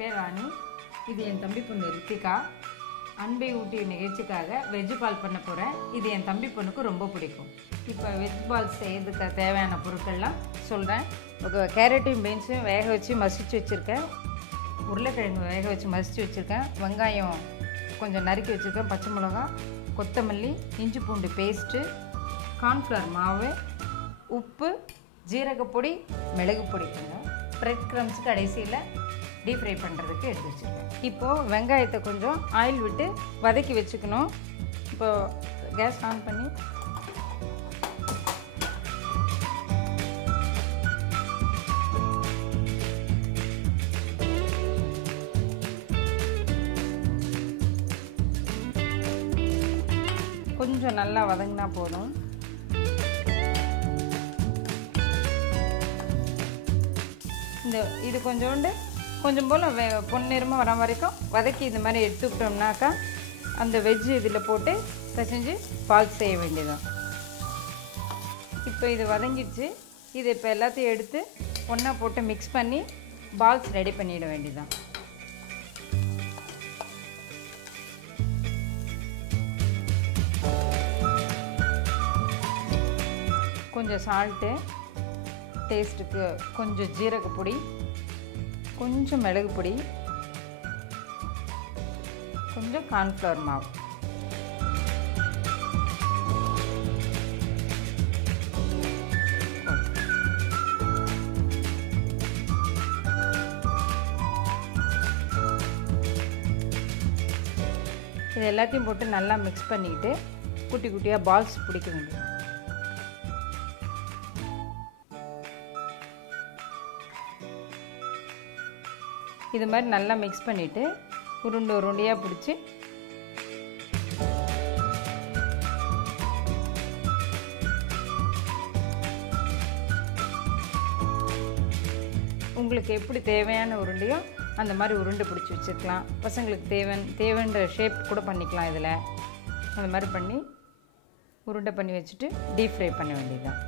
பேர் ராணி. இது என் தம்பி பொண்ணு ரித்திகா. அன்பை ஊட்டிய நிகழ்ச்சிக்காக வெஜ் பால் பண்ண போகிறேன். இது என் தம்பி பொண்ணுக்கு ரொம்ப பிடிக்கும். இப்போ வெஜ் பால் செய்யறதுக்கு தேவையான பொருட்கள்லாம் சொல்கிறேன். கேரட்டையும் பீன்ஸையும் வேக வச்சு மசிச்சு வச்சுருக்கேன். உருளைக்கிழங்கு வேக வச்சு மசிச்சு வச்சுருக்கேன். வெங்காயம் கொஞ்சம் நறுக்கி வச்சுருக்கேன். பச்சை மிளகா, கொத்தமல்லி, இஞ்சி பூண்டு பேஸ்ட்டு, கார்ன்ஃப்ளவர் மாவு, உப்பு, ஜீரகப்பொடி, மிளகு பொடி, கொஞ்சம் ப்ரெட் க்ரம்ஸ் கடைசியில் டீப் ஃப்ரை பண்ணுறதுக்கு எடுத்து வச்சுருக்கேன். இப்போது வெங்காயத்தை கொஞ்சம் ஆயில் விட்டு வதக்கி வச்சுக்கணும். இப்போது கேஸ் ஆன் பண்ணி கொஞ்சம் நல்லா வதங்கினா போதும். இது கொஞ்சம் போல் பொன்னிறமாக வர வரைக்கும் வதக்கி இந்த மாதிரி எடுத்துக்கிட்டோம்னாக்கா அந்த வெஜ்ஜு இதில் போட்டு பிசைஞ்சு பால் செய்ய வேண்டியதான். இப்போ இது வதங்கிடுச்சு. இது இப்போ எல்லாத்தையும் எடுத்து ஒன்றா போட்டு மிக்ஸ் பண்ணி பால்ஸ் ரெடி பண்ணிட வேண்டியதான். கொஞ்சம் சால்ட்டு டேஸ்ட்டுக்கு, கொஞ்சம் ஜீரகப்பொடி, கொஞ்சம் மிளகு பொடி, கொஞ்சம் கார்ன்ஃப்ளவர் மாவு. இது எல்லாத்தையும் போட்டு நல்லா மிக்ஸ் பண்ணிக்கிட்டு குட்டி குட்டியாக பால்ஸ் பிடிக்க வேண்டியது. இது மாதிரி நல்லா மிக்ஸ் பண்ணிவிட்டு உருண்டையாக பிடிச்சி உங்களுக்கு எப்படி தேவையான உருண்டையோ அந்த மாதிரி உருண்டை பிடிச்சி வச்சுக்கலாம். பசங்களுக்கு தேவைன்ற ஷேப் கூட பண்ணிக்கலாம். இதில் அந்த மாதிரி பண்ணி உருண்டை பண்ணி வச்சுட்டு டீப் ஃப்ரை பண்ண வேண்டியதுதான்.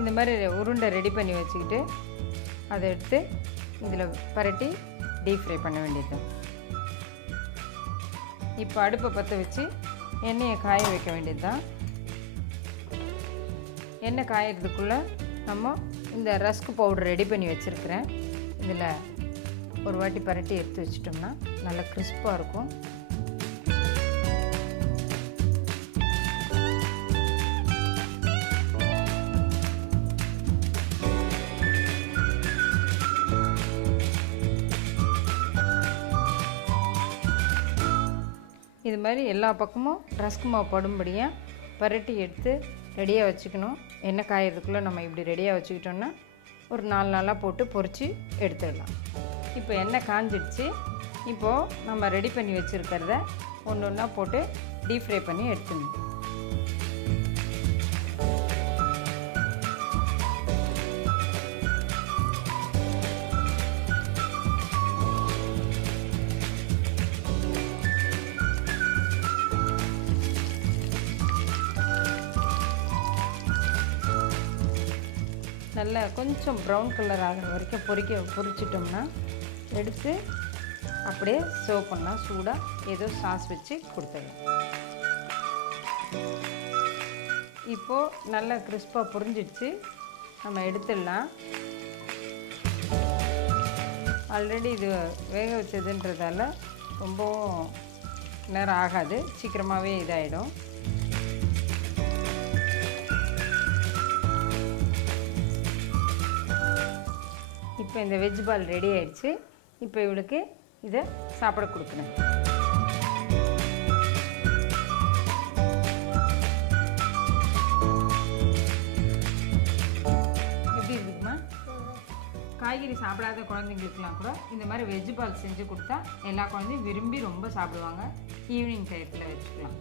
இந்த மாதிரி உருண்டை ரெடி பண்ணி வச்சுக்கிட்டு அதை எடுத்து இதில் பரட்டி டீப் ஃப்ரை பண்ண வேண்டியது. இப்போ அடுப்பை பற்ற வச்சு எண்ணெயை காய வைக்க வேண்டியது தான். எண்ணெய் காயறதுக்குள்ளே நம்ம இந்த ரஸ்க் பவுடர் ரெடி பண்ணி வச்சுருக்கிறேன். இதில் ஒரு வாட்டி பரட்டி எடுத்து வச்சிட்டோம்னா நல்லா கிறிஸ்பாக இருக்கும். இது மாதிரி எல்லா பக்கமும் ரஸ்க் மாவு படும்படியாக பரட்டி எடுத்து ரெடியாக வச்சுக்கணும். எண்ணெய் காயறதுக்குள்ளே நம்ம இப்படி ரெடியாக வச்சுக்கிட்டோம்னா ஒரு 4 நாளாக போட்டு பொரித்து எடுத்துடலாம். இப்போ எண்ணெய் காஞ்சிடுச்சு. இப்போது நம்ம ரெடி பண்ணி வச்சுருக்கிறத ஒன்று ஒன்றா போட்டு டீப் ஃப்ரை பண்ணி எடுத்துடணும். நல்லா கொஞ்சம் ப்ரௌன் கலர் ஆகிற வரைக்கும் பொரிச்சிட்டோம்னா எடுத்து அப்படியே சர்வ் பண்ணலாம். சூடாக ஏதோ சாஸ் வச்சு கொடுத்துடலாம். இப்போது நல்லா கிறிஸ்பாக பொரிஞ்சிடுச்சு. நம்ம எடுத்துடலாம். ஆல்ரெடி இது வேக வச்சதுன்றதால ரொம்பவும் நேரம் ஆகாது, சீக்கிரமாகவே இதாகிடும். இப்போ இந்த வெஜ் பால் ரெடி ஆயிடுச்சு. இப்போ இவளுக்கு இதை சாப்பிட கொடுக்குறேன். எப்படி இருக்குமா? காய்கறி சாப்பிடாத குழந்தைங்களுக்குலாம் கூட இந்த மாதிரி வெஜ் பால் செஞ்சு கொடுத்தா எல்லா குழந்தையும் விரும்பி ரொம்ப சாப்பிடுவாங்க. ஈவினிங் டயத்தில் வச்சுக்கலாம்.